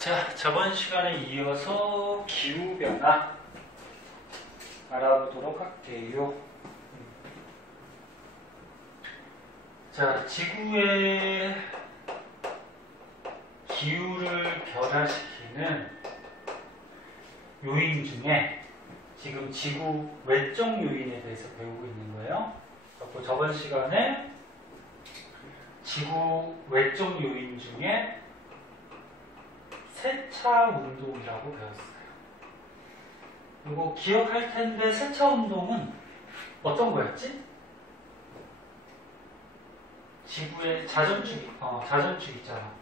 자, 저번 시간에 이어서 기후변화 알아보도록 할게요. 자, 지구의 기후를 변화시키는 요인 중에 지금 지구 외적 요인에 대해서 배우고 있는 거예요. 그리고 저번 시간에 지구 외적 요인 중에 세차 운동이라고 배웠어요. 이거 기억할 텐데 세차 운동은 어떤 거였지? 지구의 자전축 있잖아.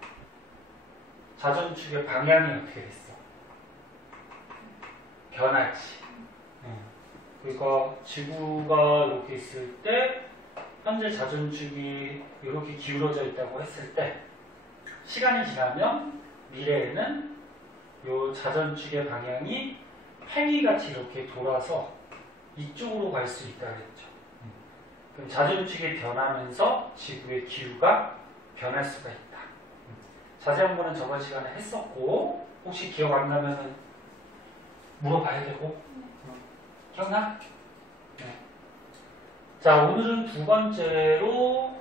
자전축의 방향이 어떻게 됐어? 변하지. 그러니까 지구가 이렇게 있을 때 현재 자전축이 이렇게 기울어져 있다고 했을 때 시간이 지나면 미래에는 이 자전축의 방향이 팽이같이 이렇게 돌아서 이쪽으로 갈 수 있다 그랬죠. 그럼 자전축이 변하면서 지구의 기후가 변할 수가 있다. 자세한 거는 저번 시간에 했었고 혹시 기억 안 나면 물어봐야 되고. 기억나? 네. 자, 오늘은 두 번째로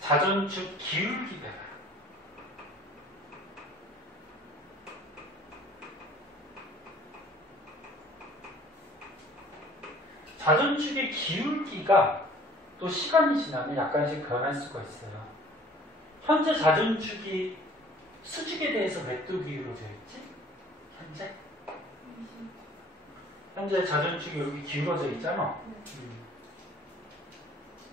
자전축 기울기 변화. 자전축의 기울기가 또 시간이 지나면 약간씩 변할 수가 있어요. 현재 자전축이 수직에 대해서 몇 도 기울어져 있지? 현재 자전축이 여기 기울어져 있잖아.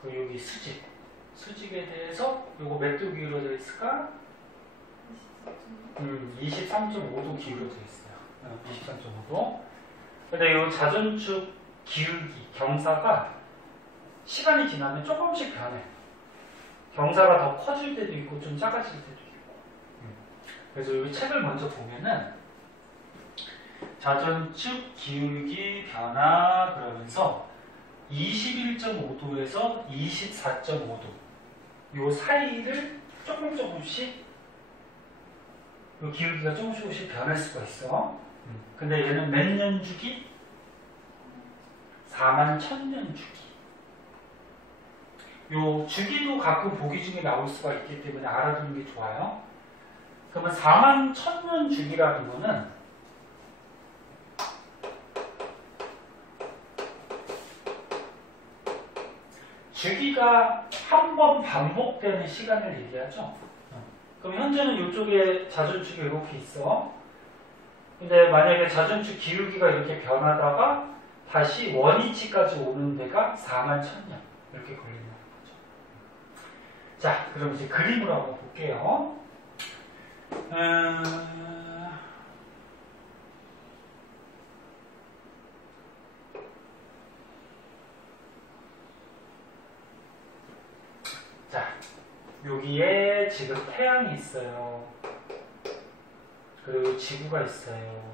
그 여기 수직에 대해서 요거 몇 도 기울어져 있을까? 23.5도 기울어져 있어요. 23.5도. 근데 요 자전축 기울기, 경사가 시간이 지나면 조금씩 변해. 경사가 더 커질 때도 있고 좀 작아질 때도 있고. 그래서 이 책을 먼저 보면은 자전축 기울기 변화 그러면서 21.5도에서 24.5도 요 사이를 조금씩 요 기울기가 조금씩 변할 수가 있어. 근데 얘는 몇 년 주기? 4만 1000년 주기. 요 주기도 가끔 보기 중에 나올 수가 있기 때문에 알아두는 게 좋아요. 그러면 4만 1000년 주기라는 거는 주기가 한 번 반복되는 시간을 얘기하죠. 그럼 현재는 이쪽에 자전축이 이렇게 있어. 근데 만약에 자전축 기울기가 이렇게 변하다가 다시 원위치까지 오는 데가 4만 1000년 이렇게 걸린다는 거죠. 자, 그럼 이제 그림으로 한번 볼게요. 자, 여기에 지금 태양이 있어요. 그리고 지구가 있어요.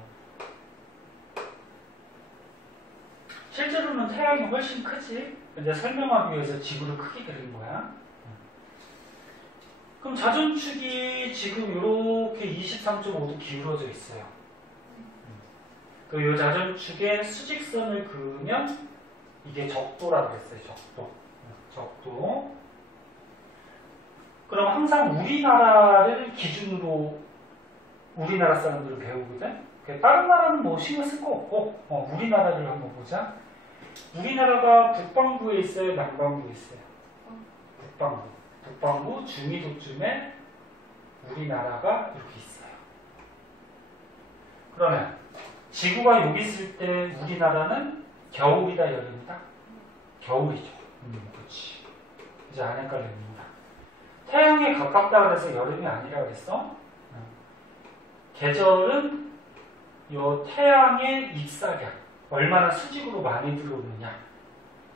실제로는 태양이 훨씬 크지? 근데 설명하기 위해서 지구를 크게 그린 거야. 그럼 자전축이 지금 이렇게 23.5도 기울어져 있어요. 그 이 자전축에 수직선을 그으면 이게 적도라고 했어요. 적도. 그럼 항상 우리나라를 기준으로 우리나라 사람들을 배우거든? 다른 나라는 뭐 신경 쓸 거 없고 우리나라를 한번 보자. 우리나라가 북반구에 있어요? 남반구에 있어요? 북반구 중위도쯤에 우리나라가 이렇게 있어요. 그러면 지구가 여기 있을 때 우리나라는 겨울이다 여름이다? 겨울이죠. 그렇지. 이제 안 헷갈립니다. 태양에 가깝다 그래서 여름이 아니라 그랬어? 계절은 요 태양의 입사량 얼마나 수직으로 많이 들어오느냐.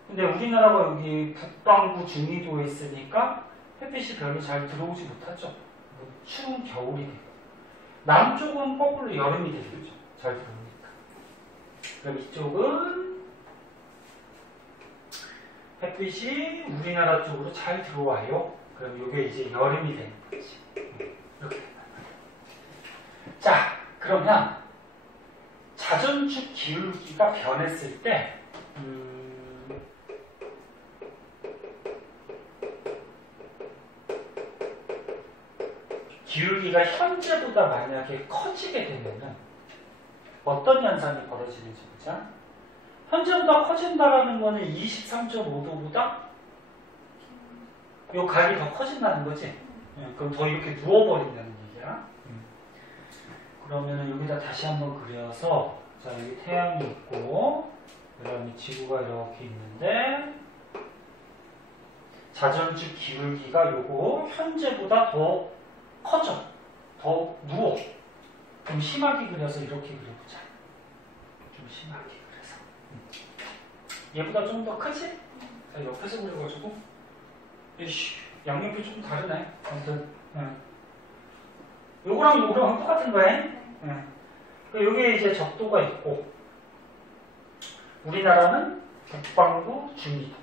근데 우리나라가 여기 북반구 중위도에 있으니까 햇빛이 별로 잘 들어오지 못하죠. 추운 겨울이 되고 남쪽은 거꾸로 여름이 되겠죠. 잘 들어오니까. 그럼 이쪽은 햇빛이 우리나라 쪽으로 잘 들어와요. 그럼 이게 이제 여름이 되는 거지. 이렇게 된단 말이야. 자, 그러면 자전축 기울기가 변했을 때 기울기가 현재보다 만약에 커지게 되면은 어떤 현상이 벌어지는지 보자. 현재보다 커진다라는 거는 23.5도보다 요 각이 더 커진다는 거지. 그럼 더 이렇게 누워버린다는 얘기야. 그러면은 여기다 다시 한번 그려서, 자, 여기 태양이 있고, 그 다음에 지구가 이렇게 있는데, 자전축 기울기가 요거 현재보다 더 커져. 더 누워. 좀 심하게 그려서 이렇게 그려보자. 좀 심하게 그려서. 얘보다 좀 더 크지? 자, 옆에서 그려가지고. 이씨, 양옆이 좀 다르네. 아무튼, 요거랑 요거랑 똑같은 거야. 여기에 이제 적도가 있고, 우리나라는 북반구, 중위도.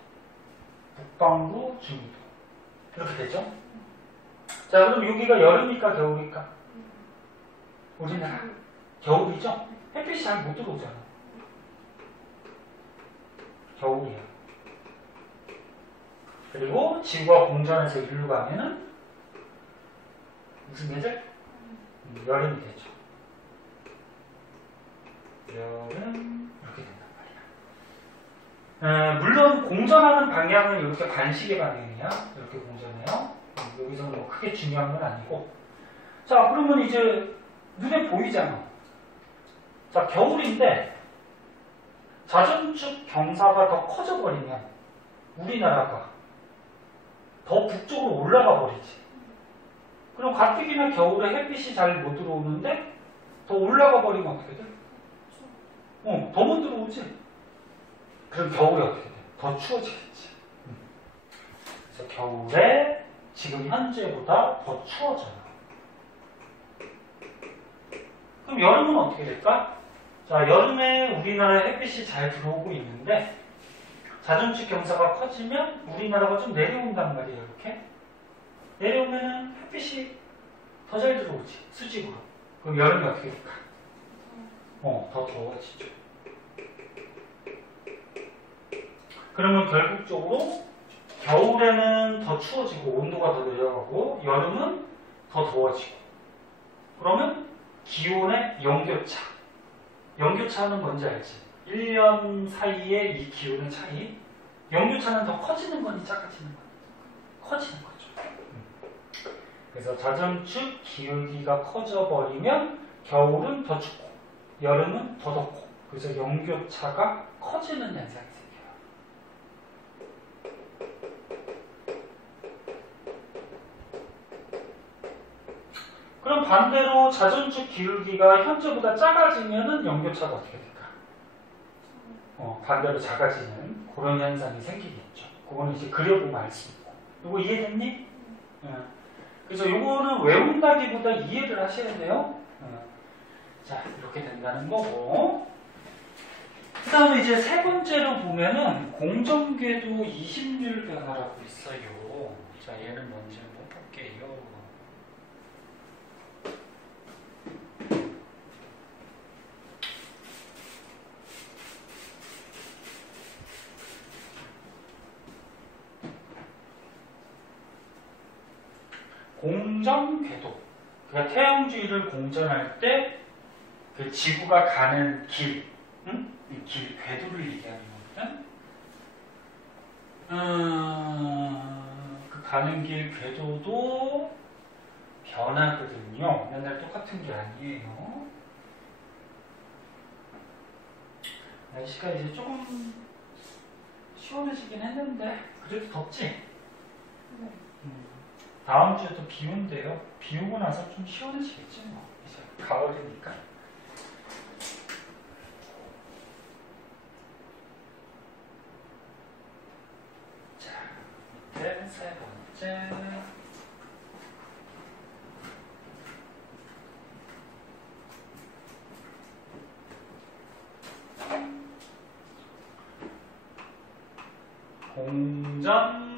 북반구, 중위도. 이렇게 되죠? 자, 그럼 여기가 여름입니까, 겨울입니까? 우리나라. 겨울이죠? 햇빛이 잘 못 들어오잖아. 겨울이야. 그리고 지구가 공전해서 일로 가면은 무슨 계절? 여름이 되죠. 여름 이렇게 된단 말이야. 물론 공전하는 방향은 이렇게 반시계 방향이야. 이렇게 공전해요. 여기서는 뭐 크게 중요한 건 아니고. 자, 그러면 이제 눈에 보이잖아. 자, 겨울인데 자전축 경사가 더 커져버리면 우리나라가 더 북쪽으로 올라가 버리지. 그럼 가뜩이나 겨울에 햇빛이 잘 못 들어오는데 더 올라가 버리면 어떻게 돼? 더 못 들어오지. 그럼 겨울이 어떻게 돼? 더 추워지겠지. 그래서 겨울에 지금 현재보다 더 추워져요. 그럼 여름은 어떻게 될까? 자, 여름에 우리나라에 햇빛이 잘 들어오고 있는데 자전축 경사가 커지면 우리나라가 좀 내려온단 말이에요. 이렇게 내려오면은 햇빛이 더 잘 들어오지. 수직으로. 그럼 여름이 어떻게 될까? 더 더워지죠. 그러면 결국적으로 겨울에는 더 추워지고 온도가 더 내려가고 여름은 더 더워지고. 그러면 기온의 연교차. 연교차는 뭔지 알지? 1년 사이에 이 기온의 차이. 연교차는 더 커지는 거니 작아지는 거니? 커지는 거죠. 그래서 자전축 기울기가 커져버리면 겨울은 더 춥고 여름은 더 덥고, 그래서 연교차가 커지는 현상이 생겨요. 그럼 반대로 자전축 기울기가 현재보다 작아지면은 연교차가 어떻게 될까? 반대로 작아지는 그런 현상이 생기겠죠. 그거는 이제 그려보면 알 수 있고. 이거 이해됐니? 그래서 요거는 외운다기보다 이해를 하셔야 돼요. 자, 이렇게 된다는 거고. 그 다음에 이제 세 번째로 보면은 공정궤도 20률 변화라고 있어요. 자, 얘는 뭔지 한번 볼게요. 공정궤도. 그러니까 태양주위를 공전할 때 그 지구가 가는 길, 이 길, 궤도를 얘기하는 거거든. 그 가는 길 궤도도 변하거든요. 맨날 똑같은 게 아니에요. 날씨가 이제 조금 시원해지긴 했는데 그래도 덥지? 네. 다음 주에도 비 온대요. 비 오고 나서 좀 시원해지겠지 뭐. 이제 가을이니까. 자, 밑에 세 번째.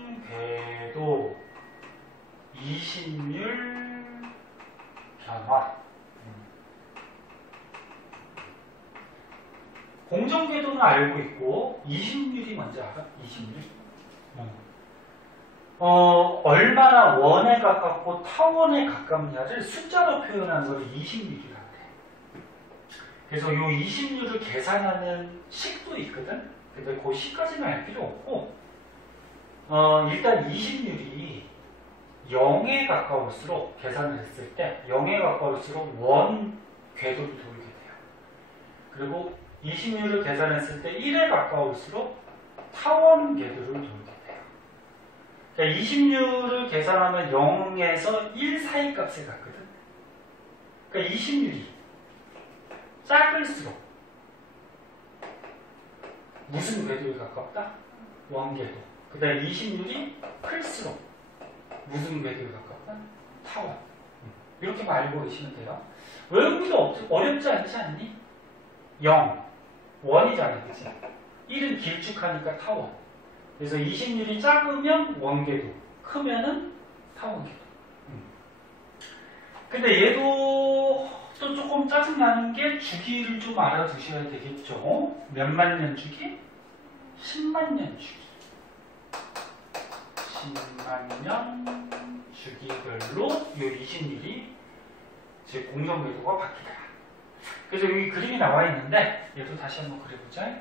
공전궤도 이심률 변화. 공정궤도는 알고 있고 이심률이 뭔지 알아? 이심률. 얼마나 원에 가깝고 타원에 가깝냐를 숫자로 표현하는 걸 이심률이라고 해. 그래서 이 이심률을 계산하는 식도 있거든. 근데 그 식까지는 알 필요 없고 일단 이심률이 0에 가까울수록 계산을 했을 때 0에 가까울수록 원 궤도를 돌게 돼요. 그리고 이심률을 계산했을 때 1에 가까울수록 타원 궤도를 돌게 돼요. 그러니까 이심률을 계산하면 0에서 1 사이 값에 갔거든. 그러니까 이심률이 작을수록 무슨 궤도에 가깝다? 원궤도. 그 다음에 이심률이 클수록 무슨 궤도에 가깝다? 타원. 이렇게만 알고 계시면 돼요. 외우기도 어렵지 않지 않니? 0, 원이잖아요. 그치? 1은 길쭉하니까 타원. 그래서 이심률이 작으면 원궤도, 크면은 타원궤도. 근데 얘도 또 조금 짜증나는 게 주기를 좀 알아두셔야 되겠죠. 몇만 년 주기? 10만 년 주기. 10만 년 주기별로 이 이심률이 즉 공정궤도가 바뀌다. 그래서 여기 그림이 나와 있는데 얘도 다시 한번 그려보자.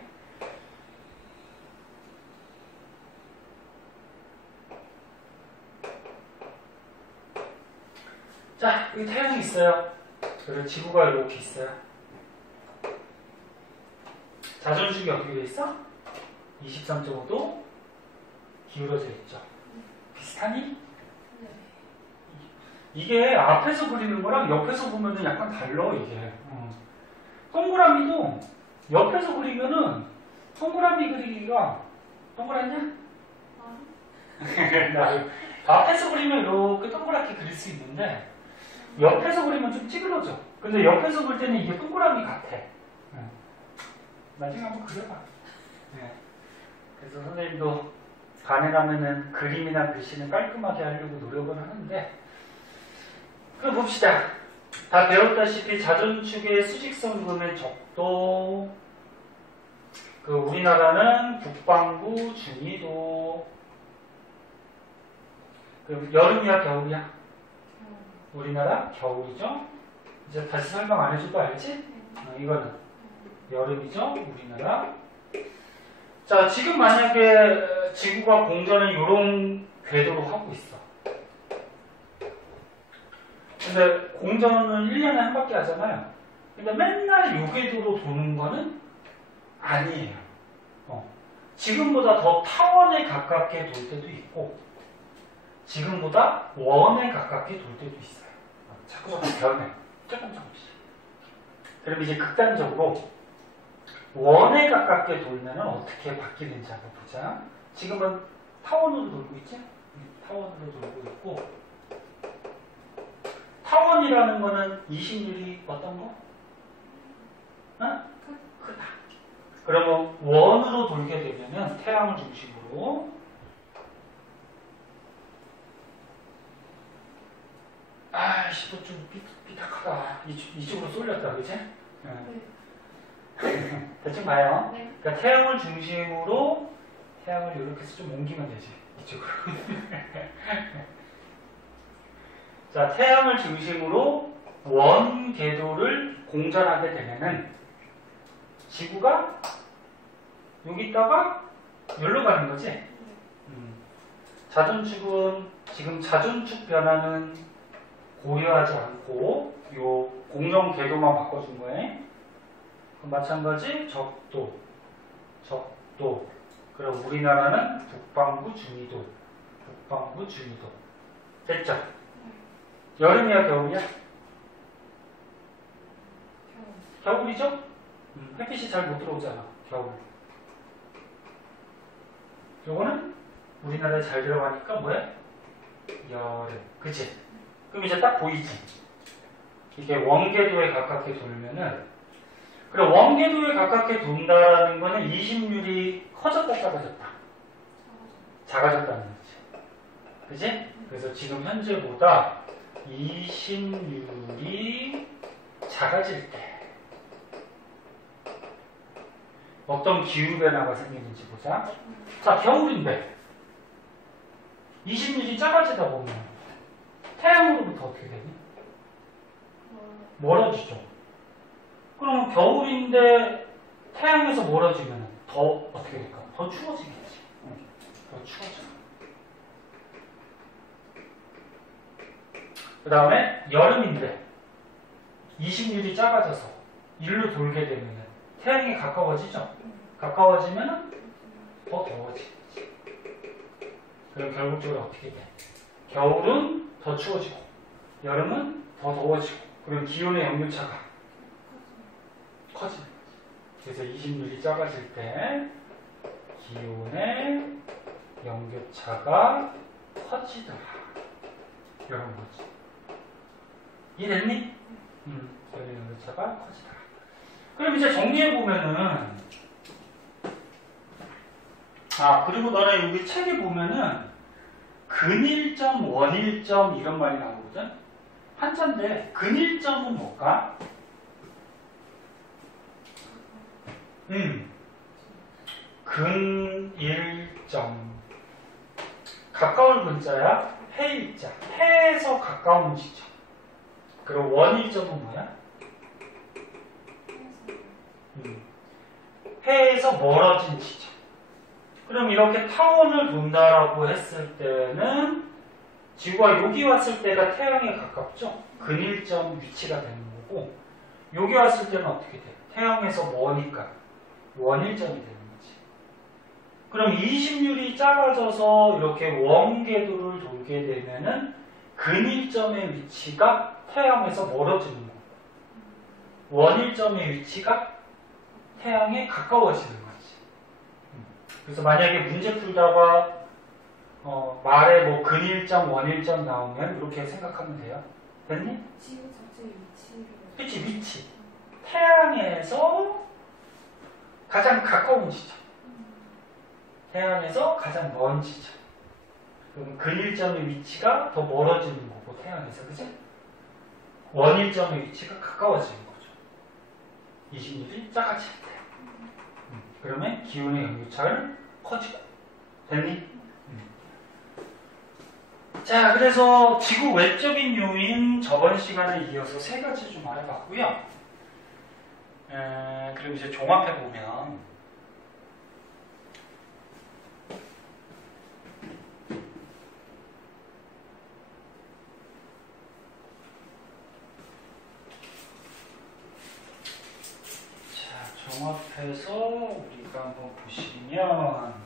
자, 여기 태양이 있어요. 그리고 지구가 이렇게 있어요. 자전축이 어떻게 돼 있어? 23.5도 기울어져 있죠. 비슷하니? 네. 이게 앞에서 그리는 거랑 옆에서 보면은 약간 달라, 이게. 동그라미도 옆에서 그리면은 동그라미 그리기가 동그랗냐? 앞에서 그리면 이렇게 동그랗게 그릴 수 있는데 옆에서 그리면 좀 찌그러져. 근데 옆에서 볼 때는 이게 동그라미 같아. 나중에 한번 그려봐. 그래서 선생님도 가능하면은 그림이나 글씨는 깔끔하게 하려고 노력을 하는데, 그럼 봅시다. 다 배웠다시피 자전축의 수직선 그음의 적도, 그 우리나라는 북반구 중위도, 그 여름이야 겨울이야? 우리나라 겨울이죠. 이제 다시 설명 안 해줘도 알지? 이거는 여름이죠. 우리나라. 자, 지금 만약에 지구가 공전을 이런 궤도로 하고 있어. 근데 공전은 1년에 한 바퀴 하잖아요. 근데 맨날 이 궤도로 도는 거는 아니에요. 지금보다 더 타원에 가깝게 돌 때도 있고 지금보다 원에 가깝게 돌 때도 있어요. 자꾸 변해. 조금씩. 그럼 이제 극단적으로 원에 가깝게 돌면 어떻게 바뀌는지 한번 보자. 지금은 타원으로 돌고 있지? 타원으로 돌고 있고, 타원이라는 거는 이심률이 어떤 거? 크다. 그러면 원으로 돌게 되면은 태양을 중심으로 아이씨, 또 좀 삐딱하다. 이쪽으로 쏠렸다, 그치? 대충 봐요. 네. 그러니까 태양을 중심으로 태양을 이렇게 해서 좀 옮기면 되지. 이쪽으로. 자, 태양을 중심으로 원 궤도를 공전하게 되면은 지구가 여기 있다가 여기로 가는 거지. 자전축은 지금 자전축 변화는 고려하지 않고 요 공정 궤도만 바꿔준 거예요. 마찬가지 적도. 그럼 우리나라는 북반구 중위도. 됐죠? 여름이야 겨울이야? 겨울이죠? 햇빛이 잘 못 들어오잖아. 겨울. 요거는 우리나라에 잘 들어가니까 뭐야? 여름. 그치? 그럼 이제 딱 보이지? 이게 원궤도에 가깝게 돌면은, 그래, 원궤도에 가깝게 돈다는 거는 이심률이 커졌다 작아졌다? 작아졌다는 거지. 그치? 그래서 지금 현재보다 이심률이 작아질 때 어떤 기후변화가 생기는지 보자. 자, 겨울인데 이심률이 작아지다 보면 태양으로부터 어떻게 되니? 멀어지죠. 그럼 겨울인데 태양에서 멀어지면 더 어떻게 될까? 더 추워지겠지. 더 추워져. 그 다음에 여름인데 이심률이 작아져서 일로 돌게 되면 태양에 가까워지죠. 가까워지면 더 더워지겠지. 그럼 결국적으로 어떻게 돼? 겨울은 더 추워지고 여름은 더 더워지고 그럼 기온의 역류차가 커지는 거지. 그래서 이심률이 작아질 때 기온의 역류차가 커지더라. 이런 거지. 이해됐니? 기온의 역류차가 커지더라. 그럼 이제 정리해보면은, 그리고 너네 여기 책에 보면은, 근일점, 원일점, 이런 말이 나오거든? 한자인데, 근일점은 뭘까? 근일점. 가까울 근자야, 해일자. 해에서 가까운 지점. 그리고 원일점은 뭐야? 해에서 멀어진 지점. 그럼 이렇게 타원을 돈다라고 했을 때는 지구가 여기 왔을 때가 태양에 가깝죠? 근일점 위치가 되는 거고 여기 왔을 때는 어떻게 돼? 태양에서 머니까 원일점이 되는 거지. 그럼 이심률이 작아져서 이렇게 원궤도를 돌게 되면은 근일점의 위치가 태양에서 멀어지는 거고 원일점의 위치가 태양에 가까워지는 거지. 그래서 만약에 문제 풀다가 말에 뭐 근일점, 원일점 나오면 이렇게 생각하면 돼요. 됐니? 지구 자체의 위치를. 그치, 위치. 태양에서 가장 가까운 지점. 태양에서 가장 먼 지점. 그럼 근일점의 위치가 더 멀어지는 거고 태양에서, 그치? 원일점의 위치가 가까워지는 거죠. 이심률이 작아질 때. 그러면 기온의 역류차를 커지고. 됐니? 자, 그래서 지구 외적인 요인 저번 시간에 이어서 세 가지 좀 알아봤고요. 그리고 이제 종합해보면 종합해서 우리가 한번 보시면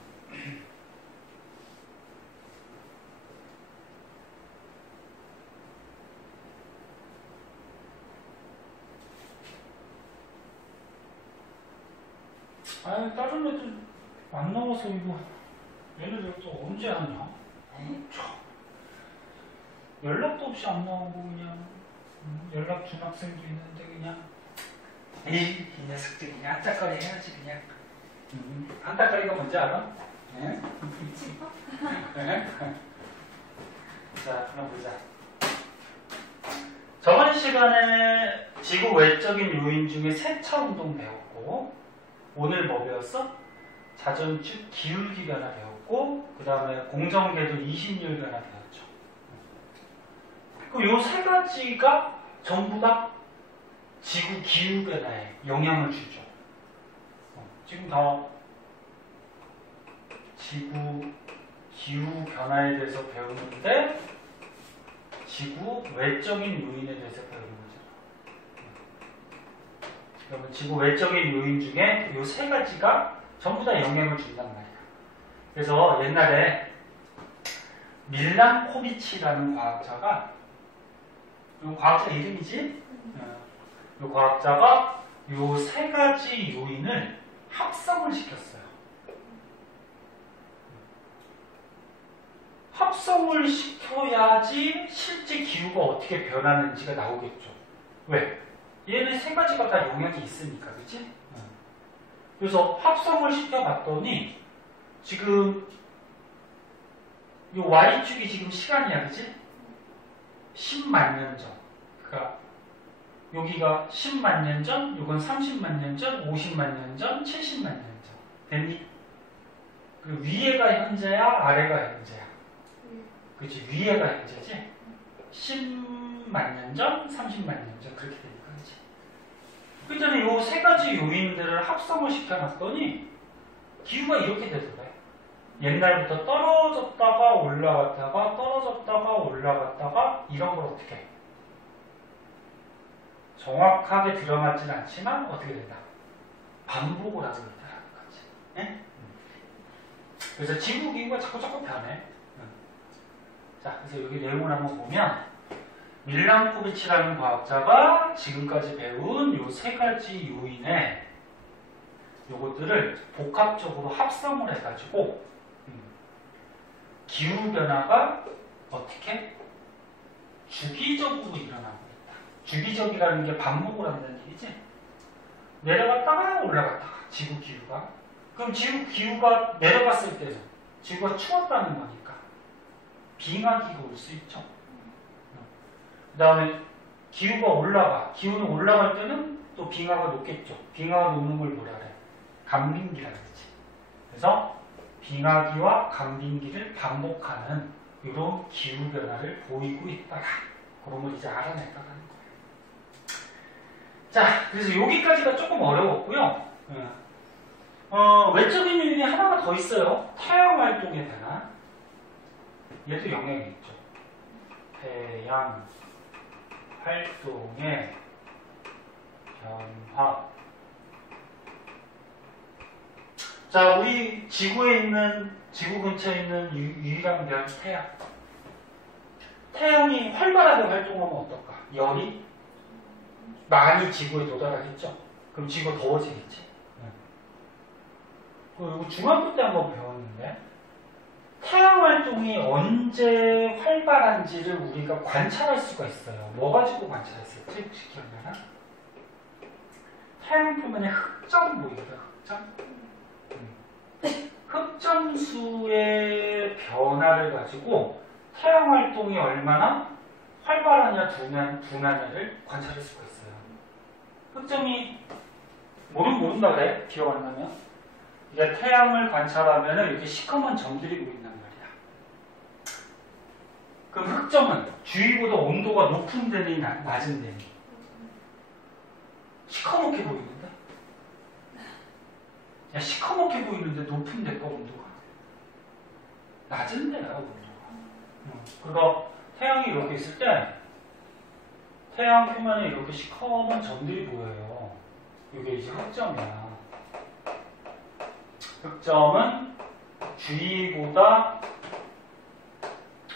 다른 애들 안 나와서 이거 얘네들 또 언제 하냐? 연락도 없이 안 나오고 그냥 연락 준 학생도 있는데 그냥 이 녀석들이 그냥 한따까리 해야지 그냥. 한따까리가 뭔지 알아? 네? 네? 자, 그럼 보자. 저번 시간에 지구 외적인 요인 중에 세차 운동 배웠고 오늘 뭐 배웠어? 자전축 기울기 변화 배웠고 그 다음에 공정궤도 이심률 변화 배웠죠. 요 세 가지가 전부 다 지구 기후 변화에 영향을 주죠. 지금 다 지구 기후 변화에 대해서 배우는데 지구 외적인 요인에 대해서 배우는 거죠. 그러면 지구 외적인 요인 중에 이 세 가지가 전부 다 영향을 준단 말이야. 그래서 옛날에 밀란코비치라는 과학자가 이 과학자 이름이지? 이 과학자가 이 세 가지 요인을 합성을 시켰어요. 합성을 시켜야지 실제 기후가 어떻게 변하는지가 나오겠죠. 왜? 얘네 세 가지가 다 영향이 있으니까, 그치? 그래서 합성을 시켜봤더니 지금 이 Y축이 지금 시간이야, 그치? 10만 년 전. 그러니까 여기가 10만 년 전, 이건 30만 년 전, 50만 년 전, 70만 년 전. 됐니? 그리고 위에가 현재야, 아래가 현재야. 그치? 위에가 현재지? 10만 년 전, 30만 년 전. 그렇게 되니까, 그치? 그 전에 요 세 가지 요인들을 합성을 시켜놨더니 기후가 이렇게 되더래. 옛날부터 떨어졌다가 올라갔다가 떨어졌다가 올라갔다가 이런 걸 어떻게 해? 정확하게 들어맞진 않지만 어떻게 된다? 반복을 하고 있다라는 거지. 네? 그래서 지구 기후가 자꾸 변해. 자, 그래서 여기 내용을 한번 보면 밀란코비치라는 과학자가 지금까지 배운 요 세 가지 요인에 요것들을 복합적으로 합성을 해가지고 기후변화가 어떻게 주기적으로 일어나고 있다. 주기적이라는 게 반복을 한다는 얘기지. 내려갔다가 올라갔다가 지구 기후가. 그럼 지구 기후가 내려갔을 때는 지구가 추웠다는 거니까 빙하기가 올 수 있죠. 그 다음에 기후가 올라가. 기온이 올라갈 때는 또 빙하가 녹겠죠. 빙하가 녹는 걸 뭐라 그래? 간빙기라 그러지. 그래서 빙하기와 간빙기를 반복하는 이런 기후변화를 보이고 있다라. 그런 걸 이제 알아냈다라는 거예요. 자, 그래서 여기까지가 조금 어려웠고요. 외적인 요인이 하나가 더 있어요. 태양 활동의 변화. 얘도 영향이 있죠. 태양 활동의 변화. 자, 우리 지구 근처에 있는 유일한 별 태양. 태양이 활발하게 활동하면 어떨까? 열이 많이 지구에 도달하겠죠? 그럼 지구가 더워지겠지? 그리고 중학교 때 한번 배웠는데 태양 활동이 언제 활발한지를 우리가 관찰할 수가 있어요. 뭐 가지고 관찰했었지? 혹시 기억나나? 태양 표면에 흑점 보이거든, 흑점? 흑점수의 변화를 가지고 태양 활동이 얼마나 활발하냐 둔하냐를 관찰할 수가 있어요. 흑점이 모른다 그래? 기억 안 나면? 이게 태양을 관찰하면 이렇게 시커먼 점들이 보인단 말이야. 그럼 흑점은 주위보다 온도가 높은 데니 낮은 데니? 시커멓게 보이는데? 야, 시커멓게 보이는데 높은 데가 온도가? 낮은 데야, 온도가. 그거 태양이 이렇게 있을 때 태양 표면에 이렇게 시커먼 점들이 보여요. 이게 이제 흑점이야. 흑점은 주위보다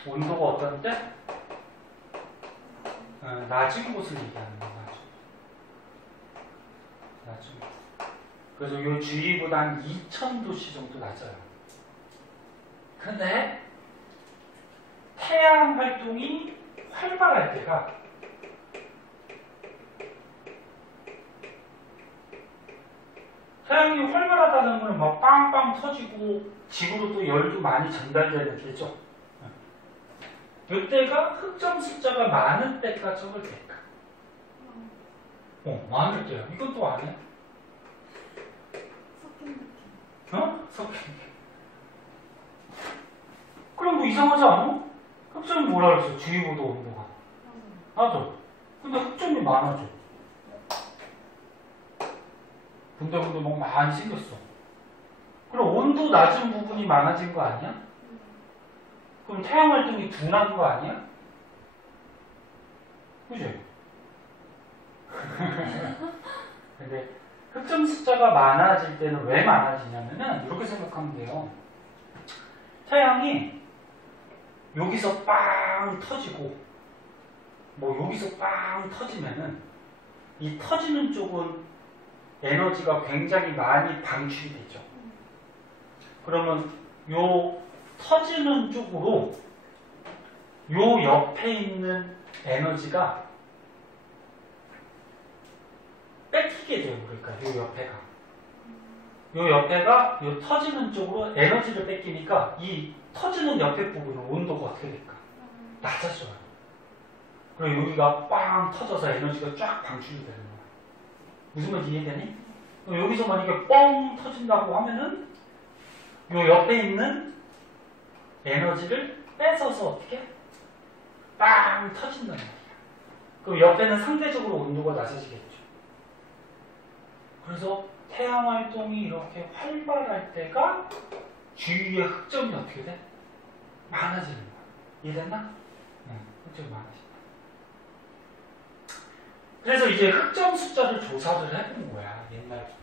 온도가 어떤데? 낮은 곳을 얘기하는 거야. 낮은 곳. 그래서 이 주위보다 한 2000도씨 정도 낮아요. 근데 태양 활동이 활발할 때가 태양이 활발하다는 건 막 빵빵 터지고 지구로 또 열도 많이 전달되는 때죠. 이때가 흑점 숫자가 많을 때가 적을 때일까? 많을 때야. 이건 또 안 해? 섞인 게. 그럼 뭐 이상하지 않아? 흑점이 뭐라 그랬어? 주위보다 온도가. 맞아. 근데 흑점이 많아져. 근데 막 많이 생겼어. 그럼 온도 낮은 부분이 많아진 거 아니야? 그럼 태양 활동이 둔한 거 아니야? 그지? 근데 흑점 숫자가 많아질 때는 왜 많아지냐면은 이렇게 생각하면 돼요. 태양이 여기서 빵 터지고 뭐 여기서 빵 터지면은 이 터지는 쪽은 에너지가 굉장히 많이 방출이 되죠. 그러면 요 터지는 쪽으로 요 옆에 있는 에너지가 뺏기게 돼요. 그러니까 요 옆에가 요 터지는 쪽으로 에너지를 뺏기니까 이 터지는 옆에 부분은 온도가 어떻게 될까? 낮아져요. 그리고 여기가 빵 터져서 에너지가 쫙 방출이 되는 거야. 무슨 말인지 이해되니? 그럼 여기서 만약에 뻥 터진다고 하면은 요 옆에 있는 에너지를 뺏어서 어떻게? 빵 터진단 말이야. 그럼 옆에는 상대적으로 온도가 낮아지겠죠. 그래서 태양 활동이 이렇게 활발할 때가 주위의 흑점이 어떻게 돼? 많아지는 거야. 이해됐나? 흑점이 많아진다. 그래서 이제 흑점 숫자를 조사를 해본 거야. 옛날부터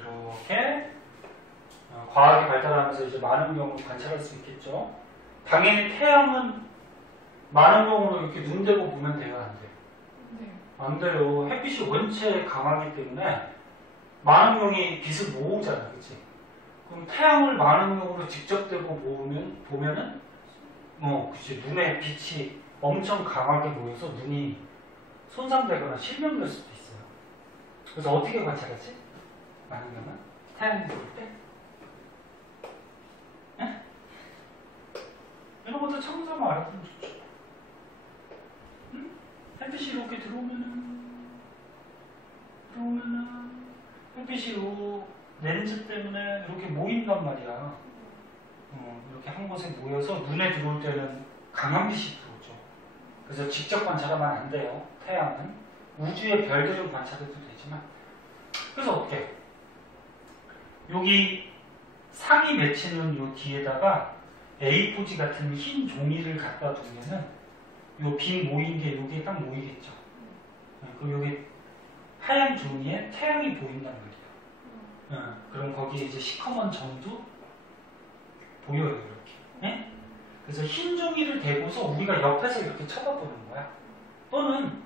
이렇게 과학이 발달하면서 이제 많은 경우를 관찰할 수 있겠죠. 당연히 태양은 많은 경우로 이렇게 눈 대고 보면 돼요, 안 돼요? 네. 안 돼요. 햇빛이 원체 강하기 때문에 많은 경우이 빛을 모으잖아, 그치? 그럼 태양을 많은 경우로 직접 대고 보면은, 그치. 눈에 빛이 엄청 강하게 모여서 눈이 손상되거나 실명될 수도 있어요. 그래서 어떻게 관찰하지? 많은 경우는? 태양이 볼 때? 네? 이런 것도 참고삼아 알아두면 좋죠. 응? 햇빛이 이렇게 들어오면은 햇빛이 요 렌즈 때문에 이렇게 모인단 말이야. 이렇게 한 곳에 모여서 눈에 들어올 때는 강한 빛이 들어오죠. 그래서 직접 관찰하면 안 돼요. 태양은 우주의 별들을 관찰해도 되지만. 그래서 어때? 여기 상이 맺히는 요 뒤에다가 A4지 같은 흰 종이를 갖다 두면은 요 빈 모인 게 여기에 딱 모이겠죠. 그럼 여기 하얀 종이에 태양이 보인단 말이에요. 그럼 거기에 이제 시커먼 점도 보여요, 이렇게. 네? 그래서 흰 종이를 대고서 우리가 옆에서 이렇게 쳐다보는 거야. 또는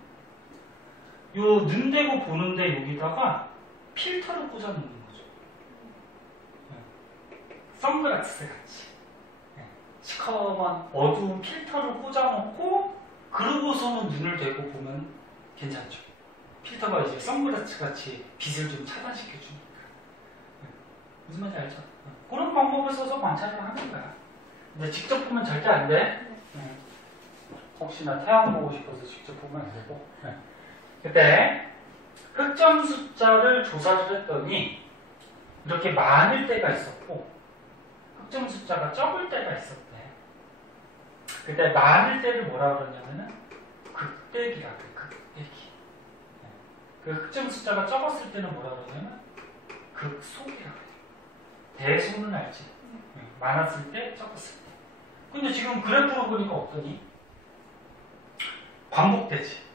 요 눈 대고 보는데 여기다가 필터를 꽂아놓는 거죠. 선글라스 같이. 시커먼 어두운 필터를 꽂아놓고 그러고서는 눈을 대고 보면 괜찮죠. 필터가 이제 선글라스 같이 빛을 좀 차단시켜주니까. 무슨 말인지 알죠? 그런 방법을 써서 관찰을 하는 거야. 근데 직접 보면 절대 안 돼. 혹시나 태양 보고 싶어서 직접 보면 안 되고. 그때 흑점 숫자를 조사를 했더니 이렇게 많을 때가 있었고 흑점 숫자가 적을 때가 있었대. 그때 많을 때를 뭐라 그러냐면은 극대기라고 해. 극대기. 그 흑점 숫자가 적었을 때는 뭐라 그러냐면 극소기라고 해요. 대소는 알지? 많았을 때, 적었을 때. 근데 지금 그래프로 보니까 어떠니? 반복되지.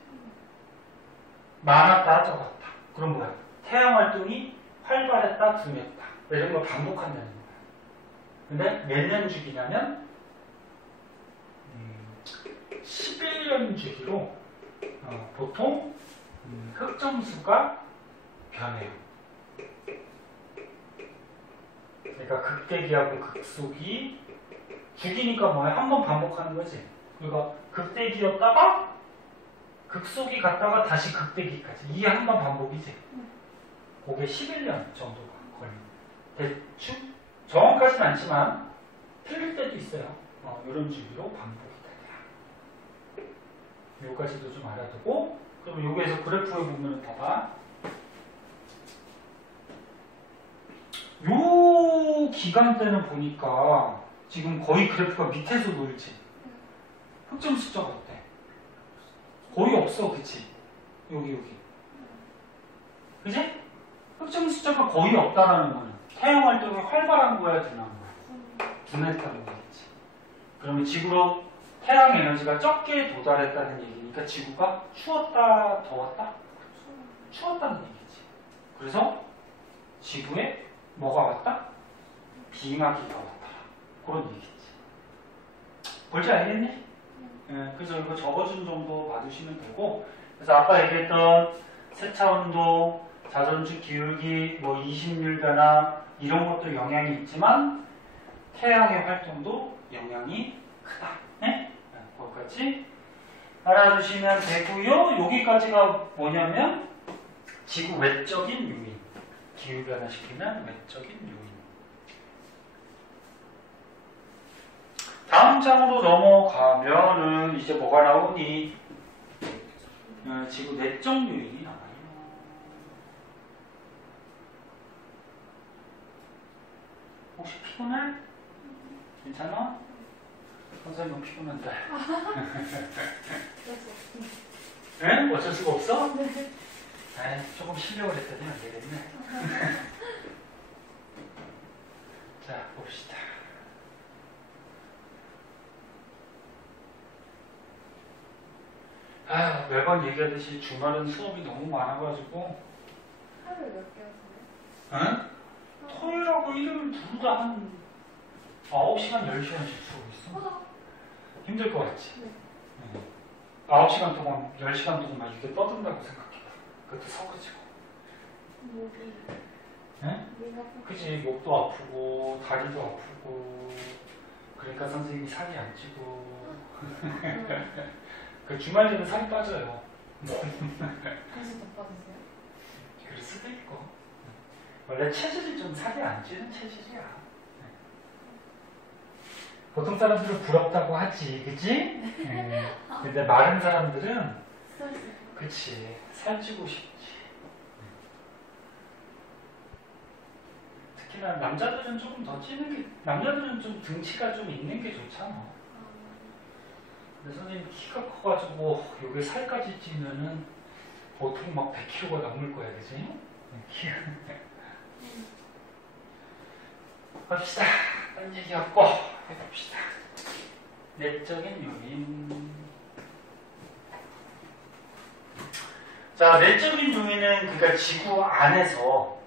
많았다, 적었다. 그럼 뭐야? 태양 활동이 활발했다, 둔했다. 이런 걸 반복한다는 거야. 근데 몇 년 주기냐면 11년 주기로 보통 흑점수가 변해요. 그러니까 극대기하고 극소기 주기니까 뭐야? 한 번 반복하는 거지. 그러니까 극대기였다가 극소기 갔다가 다시 극대기까지 이게 한 번 반복이지. 그게 11년 정도가 걸려. 대충 정확하진 않지만 틀릴 때도 있어요. 이런 주기로 반복이 되냐. 요까지도 좀 알아두고 그럼 여기에서 그래프에 보면 봐봐. 요 기간 때는 보니까 지금 거의 그래프가 밑에서 놀지. 흑점 숫자가 어때? 거의 없어, 그치? 여기. 그치? 흑점 숫자가 거의 없다라는 거는 태양 활동이 활발한 거야, 둔한 거야? 둔했다는 얘기지. 그러면 지구로 태양 에너지가 적게 도달했다는 얘기니까 지구가 추웠다, 더웠다? 추웠다는 얘기지. 그래서 지구에 뭐가 왔다? 빙하기가 왔다. 그런 얘기지. 볼지 알겠니? 그래서 이거 적어준 정도 봐주시면 되고, 그래서 아까 얘기했던 세차온도, 자전축 기울기, 20일 변화 이런 것도 영향이 있지만 태양의 활동도 영향이 크다. 네? 거기까지 알아두시면 되고요. 여기까지가 뭐냐면 지구 외적인 요인, 기후변화시키는 외적인 요인. 다음 장으로 넘어가면은 이제 뭐가 나오니? 지구 내적 요인이 나와요. 혹시 피곤해? 괜찮아? 선생님은 피곤한데. 응? 어쩔 수가 없어? 네. 에이, 조금 실력을 했더니 안 되겠네. 자, 봅시다. 아, 매번 얘기하듯이 주말은 수업이 너무 많아가지고. 하루에 몇 개 하세요? 응? 토요일하고 일요일 둘 다 한 9시간, 10시간씩 수업 있어. 힘들 것 같지? 네. 9시간 동안, 10시간 동안 막 이렇게 떠든다고 생각해봐. 그것도 서그지고. 목이. 응? 그치, 목도 아프고, 다리도 아프고, 그러니까 선생님이 살이 안 찌고. 그 주말 되면 살이 빠져요. 다시 더 빠지세요? 그럴 수도 있고. 원래 체질이 좀 살이 안 찌는 체질이야. 보통 사람들은 부럽다고 하지, 그치? 근데 마른 사람들은, 스트레스. 그치, 살찌고 싶지. 특히나 남자들은 조금 더 찌는 게, 남자들은 좀 등치가 좀 있는 게 좋잖아. 근데 선생님 키가 커가지고 여기 살까지 찌면은 보통 막 100kg가 넘을 거야, 그지? 키가. 합시다. 딴 얘기 없고 해봅시다. 내적인 요인. 자, 내적인 요인은 그러니까 지구 안에서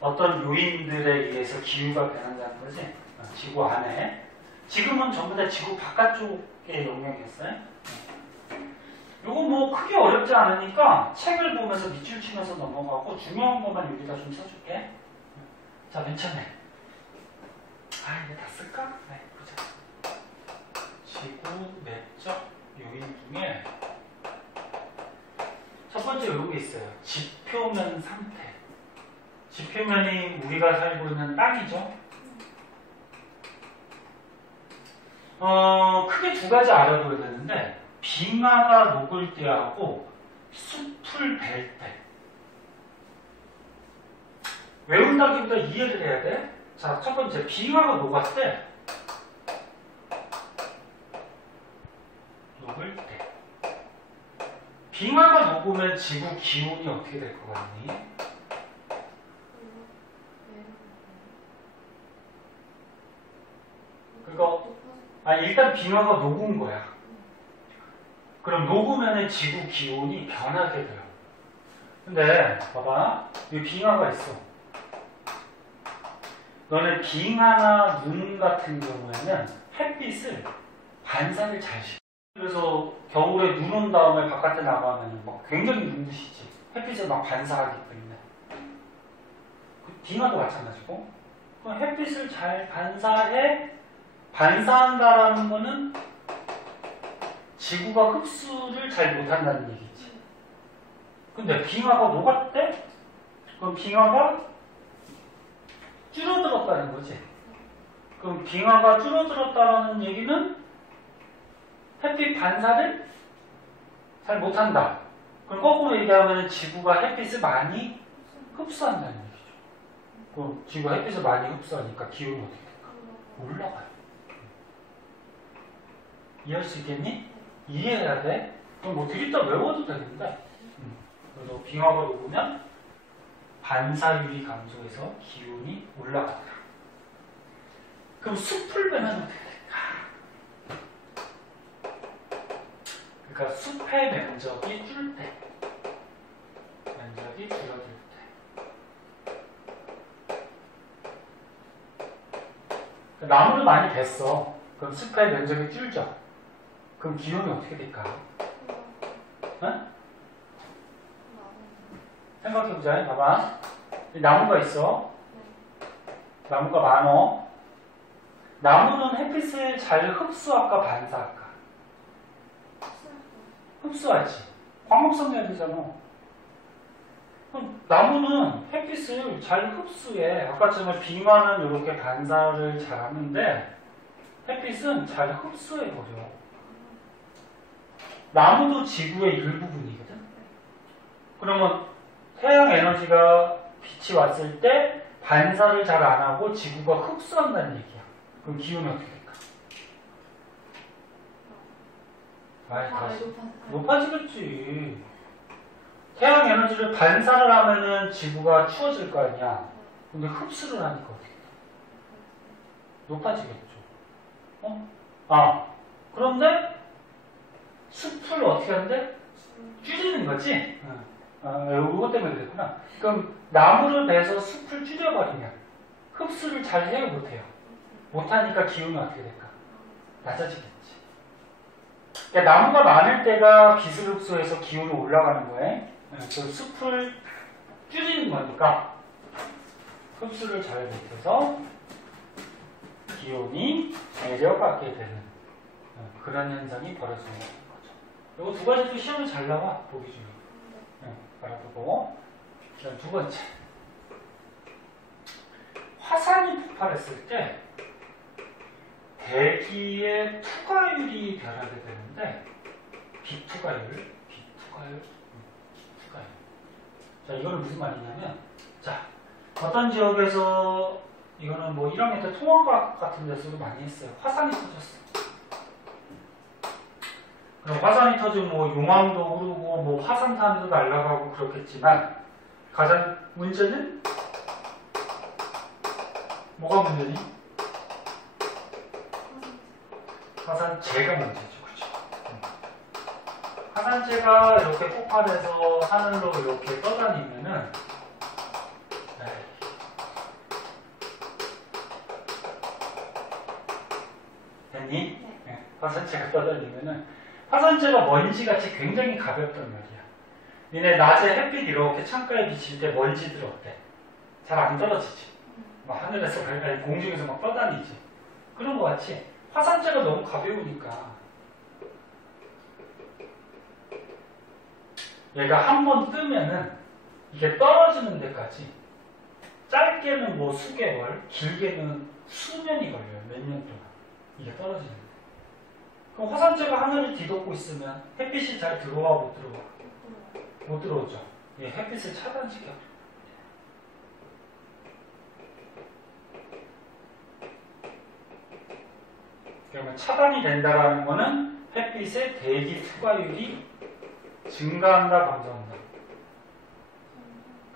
어떤 요인들에 의해서 기후가 변한다는 거지. 지구 안에. 지금은 전부 다 지구 바깥쪽의 영역이었어요. 요거 뭐 크게 어렵지 않으니까 책을 보면서 밑줄 치면서 넘어가고 중요한 것만 여기다 좀 써줄게. 자, 맨 처음에. 아, 이거 다 쓸까? 네, 보자. 지구 내적 요인 중에 첫 번째 요게 있어요. 지표면 상태. 지표면이 우리가 살고 있는 땅이죠. 크게 두 가지 알아둬야 되는데, 빙하가 녹을 때하고 숲을 벨 때. 외운다기보다 이해를 해야 돼. 자, 첫 번째, 빙하가 녹았을 때, 녹을 때. 빙하가 녹으면 지구 기온이 어떻게 될 것 같니? 그거, 일단 빙하가 녹은 거야. 그럼 녹으면 지구 기온이 변하게 돼요. 근데, 봐봐. 여기 빙하가 있어. 너네 빙하나 눈 같은 경우에는 햇빛을 반사를 잘 시켜. 그래서 겨울에 눈 온 다음에 바깥에 나가면 막 굉장히 눈부시지. 햇빛을 막 반사하기 때문에. 빙하도 마찬가지고. 그럼 햇빛을 잘 반사한다라는 거는 지구가 흡수를 잘 못한다는 얘기지. 근데 빙하가 녹았대? 그럼 빙하가 줄어들었다는 거지. 그럼 빙하가 줄어들었다는 얘기는 햇빛 반사를 잘 못한다. 그럼 거꾸로 얘기하면 지구가 햇빛을 많이 흡수한다는 얘기죠. 그럼 지구가 햇빛을 많이 흡수하니까 기온이 어떻게 될까? 올라가요. 이해할 수 있겠니? 이해해야 돼. 그럼 뭐 드립다 외워도 되는데. 그래서 빙하가 녹으면 반사율이 감소해서 기온이 올라간다. 그럼 숲을 빼면 어떻게 될까? 그러니까 숲의 면적이 줄 때, 면적이 줄어들 때. 나무를 많이 뱄어. 그럼 숲의 면적이 줄죠. 그럼 기온이 어떻게 될까? 응? 생각해보자. 봐봐. 나무가 있어. 나무가 많어. 나무는 햇빛을 잘 흡수할까 반사할까? 흡수하지. 광합성 해야 되잖아. 그럼 나무는 햇빛을 잘 흡수해. 아까처럼 빙하는 이렇게 반사를 잘 하는데 햇빛은 잘 흡수해버려. 나무도 지구의 일부분이거든. 그러면 태양 에너지가 빛이 왔을 때 반사를 잘 안 하고 지구가 흡수한다는 얘기야. 그럼 기온이 어떻게 될까? 다시 높아지겠지. 태양 에너지를 반사를 하면은 지구가 추워질 거 아니야. 근데 흡수를 하니까 어떻게 돼? 높아지겠죠. 그런데 숲을 어떻게 하는데? 줄이는 거지? 이것 때문에 그랬구나. 그럼 나무를 베서 숲을 줄여버리면 흡수를 잘 해요, 못해요? 못하니까 기온이 어떻게 될까? 낮아지겠지. 그러니까 나무가 많을 때가 빛을 흡수해서 기온이 올라가는 거예요. 그 숲을 줄이는 거니까 흡수를 잘 못해서 기온이 내려가게 되는 그런 현상이 벌어지는 거죠. 이거 두 가지도 시험에 잘 나와, 보기 중에. 알아보고. 그다음 두 번째. 화산이 폭발했을 때 대기의 투과율이 변하게 되는데 비투과율. 자, 이거는 무슨 말이냐면, 자, 어떤 지역에서 이거는 뭐 1학년 때 통합과학 같은 데서도 많이 했어요. 화산이 터졌어. 그럼 화산이 터지면 뭐 용암도 흐르고 뭐 화산탄도 날아가고 그렇겠지만 가장 문제는 뭐가 문제니? 화산재가 문제죠. 그렇죠? 화산재가 이렇게 폭발해서 하늘로 이렇게 떠다니면은 됐니? 네. 화산재가 떠다니면은 화산재가 먼지같이 굉장히 가볍단 말이야. 니네 낮에 햇빛 이렇게 창가에 비칠 때 먼지들 어때? 잘 안 떨어지지? 막 하늘에서 아니 공중에서 막 떠다니지? 그런 거 같이 화산재가 너무 가벼우니까 얘가 한 번 뜨면은 이게 떨어지는 데까지 짧게는 뭐 수개월, 길게는 수년이 걸려요. 몇 년 동안 이게 떨어지는 데. 그럼 화산재가 하늘을 뒤덮고 있으면 햇빛이 잘 들어와 못 들어와? 못 들어오죠. 이 햇빛을 차단시켜. 그러면 차단이 된다라는 거는 햇빛의 대기 투과율이 증가한다, 감소한다?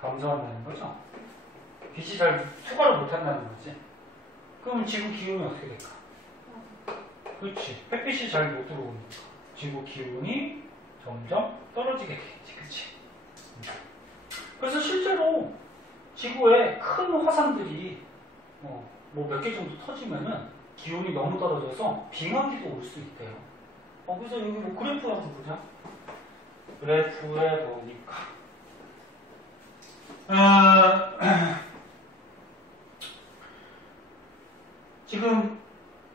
감소한다는 거죠. 빛이 잘 투과를 못한다는 거지. 그럼 지구 기온이 어떻게 될까? 그렇지. 햇빛이 잘 못 들어오니까 지구 기온이 점점 떨어지게 되겠지. 그치? 그래서 실제로 지구에 큰 화산들이 뭐 몇 개 정도 터지면은 기온이 너무 떨어져서 빙하기도 올 수 있대요. 그래서 여기 뭐 그래프 한번 보자. 그래프에 보니까 지금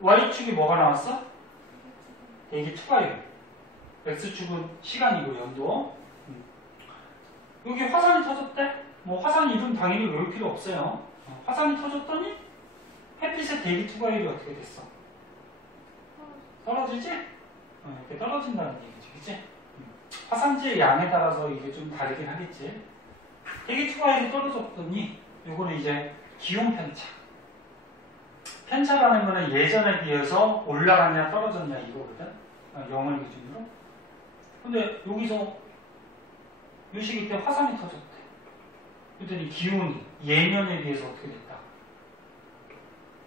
Y축이 뭐가 나왔어? 대기 투과율. X축은 시간이고 연도. 여기 화산이 터졌대? 뭐 화산 이름 당연히 외울 필요 없어요. 화산이 터졌더니 햇빛의 대기 투과율이 어떻게 됐어? 떨어지지? 이렇게 떨어진다는 얘기지, 그치? 화산지의 양에 따라서 이게 좀 다르긴 하겠지. 대기 투과율이 떨어졌더니 요거는 이제 기온 편차. 편차라는 거는 예전에 비해서 올라갔냐 떨어졌냐 이거거든. 0을 기준으로. 근데 여기서 요 시기 때 화산이 터졌대. 그랬더니 기온이 예년에 비해서 어떻게 됐다?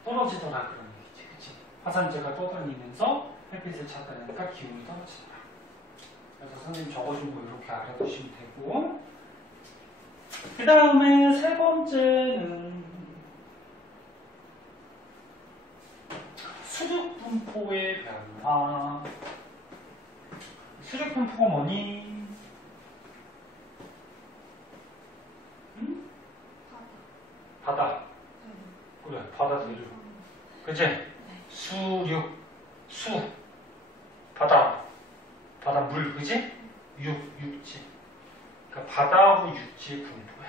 떨어지더라 그런 얘기지. 그치? 화산재가 떠다니면서 햇빛을 차단하니까 기온이 떨어지더라. 그래서 선생님 적어준 거 이렇게 알아두시면 되고, 그 다음에 세 번째는 수륙 분포의 변화. 수륙 분포가 뭐니? 응? 바다. 그래, 바다 대륙. 그치? 수륙, 수, 바다 물, 그치? 육지. 그러니까 바다하고 육지의 분포야.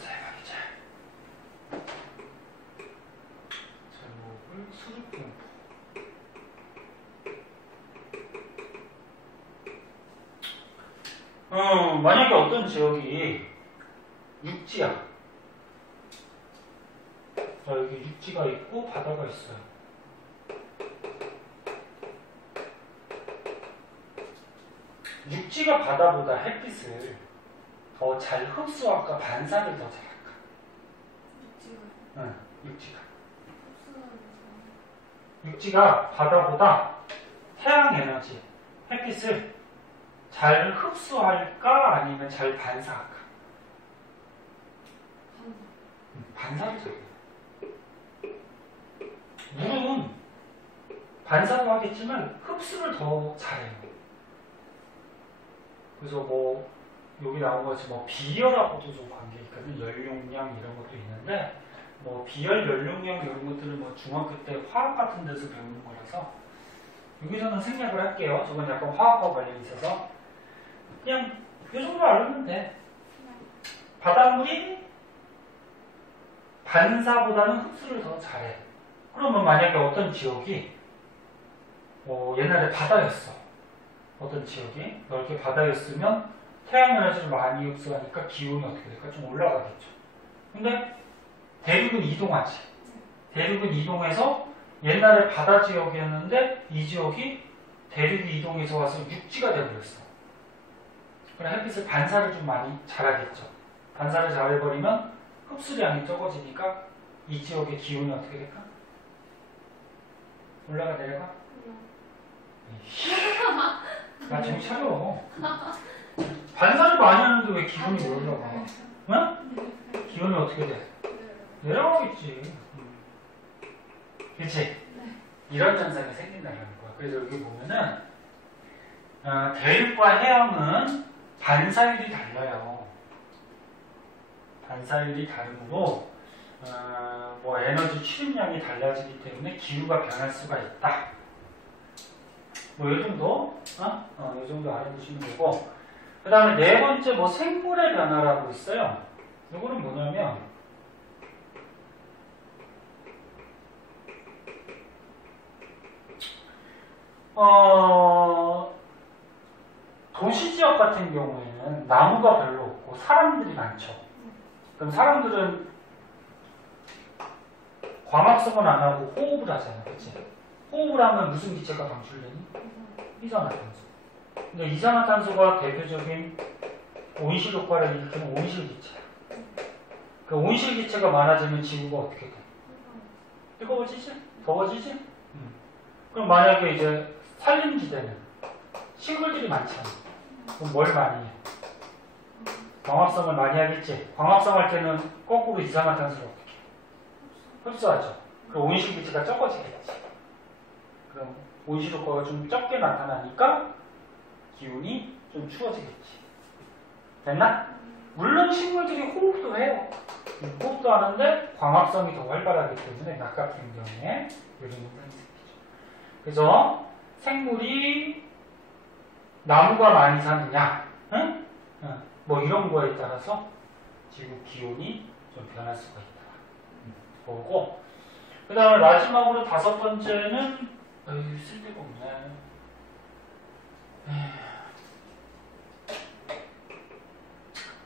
자, 해봐보자. 만약에 어떤 지역이 육지야. 자, 여기 육지가 있고 바다가 있어요. 육지가 바다보다 햇빛을 더 잘 흡수할까 반사를 더 잘할까? 육지가. 육지가 바다보다 태양 에너지, 햇빛을 잘 흡수할까 아니면 잘 반사할까? 반사를 잘해요. 물은 반사도 하겠지만 흡수를 더 잘해요. 그래서 뭐 여기 나온 것이 뭐 비열하고도 좀 관계 있거든. 열용량 이런 것도 있는데 뭐 비열, 열용량 이런 것들은 뭐 중학교 때 화학 같은 데서 배우는 거라서 여기서는 생략을 할게요. 저건 약간 화학과 관련이 있어서 그냥 이 정도 알면 돼. 바닷물이 반사보다는 흡수를 더 잘해. 그러면 만약에 어떤 지역이 옛날에 바다였어. 어떤 지역이 넓게 바다였으면 태양 에너지를 많이 흡수하니까 기온이 어떻게 될까? 좀 올라가겠죠. 근데 대륙은 이동하지. 대륙은 이동해서 옛날에 바다 지역이었는데 이 지역이 대륙이 이동해서 와서 육지가 되어버렸어. 그럼 햇빛을 반사를 좀 많이 잘하겠죠. 반사를 잘해버리면 흡수량이 적어지니까 이 지역의 기온이 어떻게 될까? 올라가 내려가? 나 정신 차려. 반사를 많이 하는데 왜 기온이 올라가? 응? 기온이 어떻게 돼? 내려가겠지. 그치? 이런 현상이 생긴다는 거야. 그래서 여기 보면은 대륙과 해양은 반사율이 달라요. 반사율이 다르므로 뭐 에너지 출입량이 달라지기 때문에 기후가 변할 수가 있다. 뭐 이 정도, 이 정도 알아두시면 되고, 그 다음에 네 번째 뭐 생물의 변화라고 있어요. 이거는 뭐냐면 도시 지역 같은 경우에는 나무가 별로 없고 사람들이 많죠. 그럼 사람들은 광합성은 안 하고 호흡을 하잖아, 그치? 호흡을 하면 무슨 기체가 방출되니? 이산화탄소. 근데 이산화탄소가 대표적인 온실 효과를 일으키는 온실 기체야. 그 온실 기체가 많아지면 지구가 어떻게 돼? 뜨거워지지? 더워지지? 그럼 만약에 이제 산림지대는 식물들이 많잖아. 그럼 뭘 많이 해? 광합성을 많이 하겠지. 광합성 할 때는 거꾸로 이산화탄소를 어떻게 해? 흡수하죠. 그럼 온실 기체가 적어지겠지. 그럼 온실 효과가 좀 적게 나타나니까 기온이 좀 추워지겠지. 됐나? 물론 식물들이 호흡도 해요. 호흡도 하는데 광합성이 더 활발하기 때문에 낙 같은 경우에 이런 현상이 생기죠. 그래서 생물이 나무가 많이 사느냐, 뭐 이런 거에 따라서 지구 기온이 좀 변할 수가 있다. 보고 그 다음에 마지막으로 다섯 번째는 쓸데가 없네.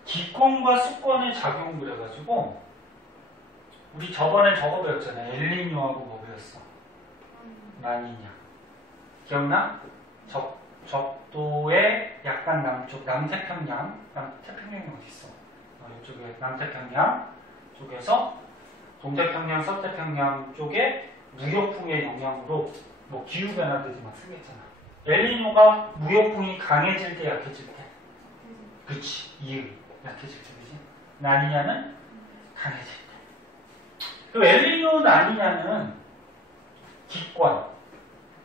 기권과 수권의 작용 그래가지고 우리 저번에 저거 배웠잖아요. 엘니뇨하고 뭐 배웠어? 라니냐. 기억나? 적도의 약간 남쪽 남태평양 태평양이 어디 있어? 이쪽에 남태평양 쪽에서 동태평양, 서태평양 쪽에 무역풍의 영향으로 뭐 기후 변화들이 막 생겼잖아. 엘니뇨가 무역풍이 강해질 때 약해질 때. 그치. 이응. 약해질 때, 그지? 라니냐는 강해질 때. 그리고 엘니뇨, 라니냐는 기권,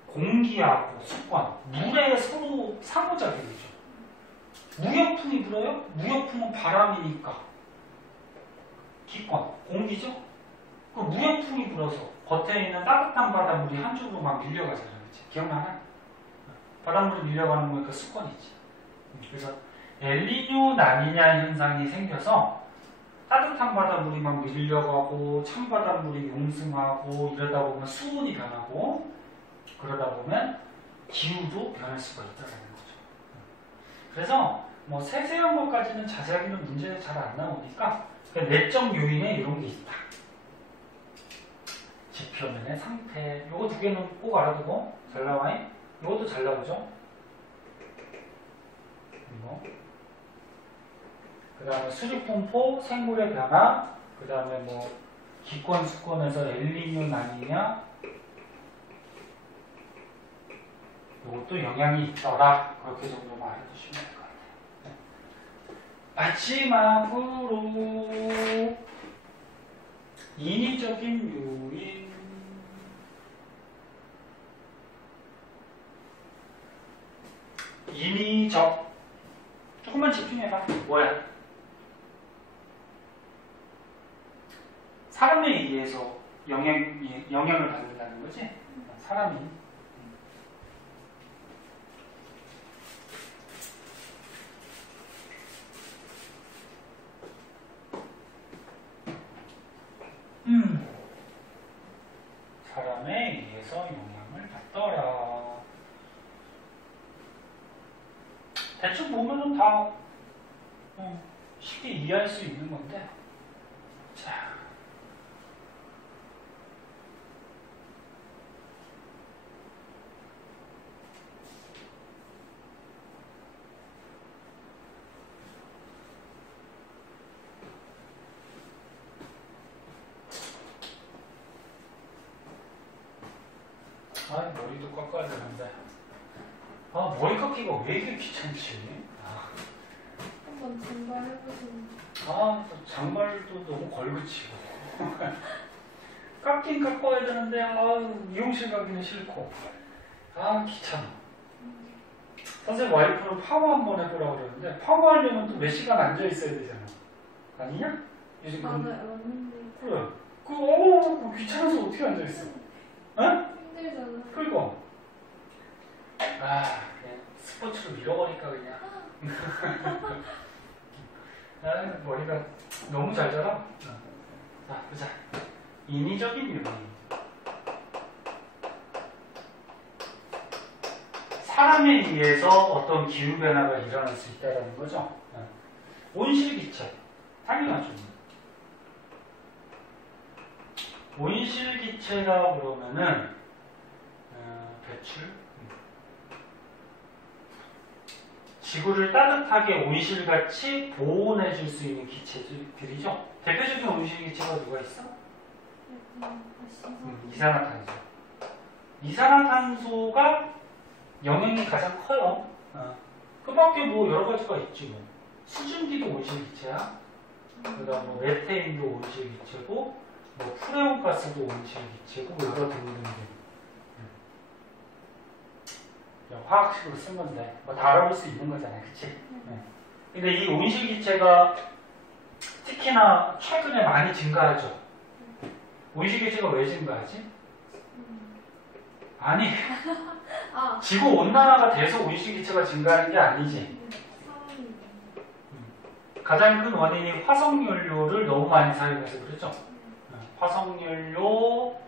공기하고 수권, 물에 서로 상호작용이죠. 무역풍이 불어요? 무역풍은 바람이니까. 기권, 공기죠? 그 무역풍이 불어서 겉에 있는 따뜻한 바닷물이 한쪽으로 막 밀려가잖아요. 그치? 기억나나? 바닷물이 밀려가는 거니까 수권이지. 그래서 엘니뇨, 라니냐 현상이 생겨서 따뜻한 바닷물이 막 밀려가고 찬바닷물이 용승하고 이러다 보면 수온이 변하고 그러다 보면 기후도 변할 수가 있다는 거죠. 그래서 뭐 세세한 것까지는 자세하게는 문제에 잘 안 나오니까 내적 요인에 이런 게 있다. 지표면의 상태. 요거 두 개는 꼭 알아두고 잘 나와요? 요것도 잘 나오죠? 이거. 그 다음에 수립분포, 생물의 변화, 그 다음에 뭐 기권, 수권에서 엘니뇨, 나니냐, 이것도 영향이 있더라. 그렇게 정도만 알아두시면 될 것 같아요. 마지막으로 인위적인 요인. 인위적. 조금만 집중해봐. 뭐야? 사람에 의해서 영향을 받는다는 거지? 사람이. 사람에 의해서 영향을 받더라. 대충 보면은 다 쉽게 이해할 수 있는 건데. 자. 머리도 깎아야 되는데. 머리 깎기가 왜 이렇게 귀찮지? 한번 증발해보시면. 또 장발도 너무 걸그치고. 깎긴 깎아야 되는데, 미용실 가기는 싫고. 귀찮아. 선생님 와이프는 파마 한번 해보라고 그러는데, 파마하려면 또 몇 시간 앉아있어야 되잖아. 아니냐? 요즘 맞는데. 그래. 귀찮아서 어떻게 앉아있어? 응? 힘들잖아. 그리고 그냥 스포츠로 밀어버릴까 그냥. 머리가 너무 잘 자라. 자, 보자. 인위적인 요인. 사람에 의해서 어떤 기후 변화가 일어날 수 있다는 거죠. 온실기체. 당연하죠. 온실기체라 그러면은 배출. 지구를 따뜻하게 온실같이 보온해줄 수 있는 기체들이죠. 대표적인 온실기체가 누가 있어? 이산화탄소. 이산화탄소가 영향이 가장 커요. 그 밖에 뭐 여러 가지가 있지 뭐. 수증기도 온실기체야. 그 다음 뭐 메테인도 온실기체고, 뭐 프레온가스도 온실기체고, 여러 등등등. 화학식으로 쓴 건데 뭐 다 알아볼 수 있는 거잖아요, 그치? 근데 이 온실기체가 특히나 최근에 많이 증가하죠. 온실기체가 왜 증가하지? 아니, 지구 온난화가 돼서 온실기체가 증가하는 게 아니지. 가장 큰 원인이 화석연료를 너무 많이 사용해서 그렇죠. 화석연료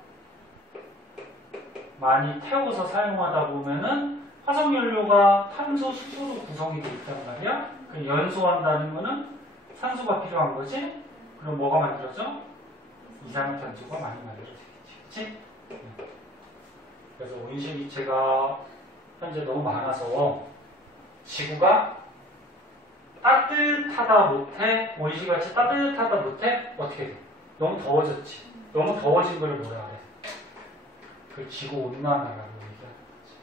많이 태워서 사용하다 보면은 화석연료가 탄소, 수소로 구성이 되어 있단 말이야. 연소한다는 거는 산소가 필요한 거지. 그럼 뭐가 만들어져? 이산화탄소가 많이 만들어지겠지. 그치? 그래서 온실기체가 현재 너무 많아서 지구가 따뜻하다 못해, 온실같이 따뜻하다 못해, 어떻게 돼? 너무 더워졌지. 너무 더워진 걸 뭐라 그래? 그 지구 온난화라고 얘기하는 거지.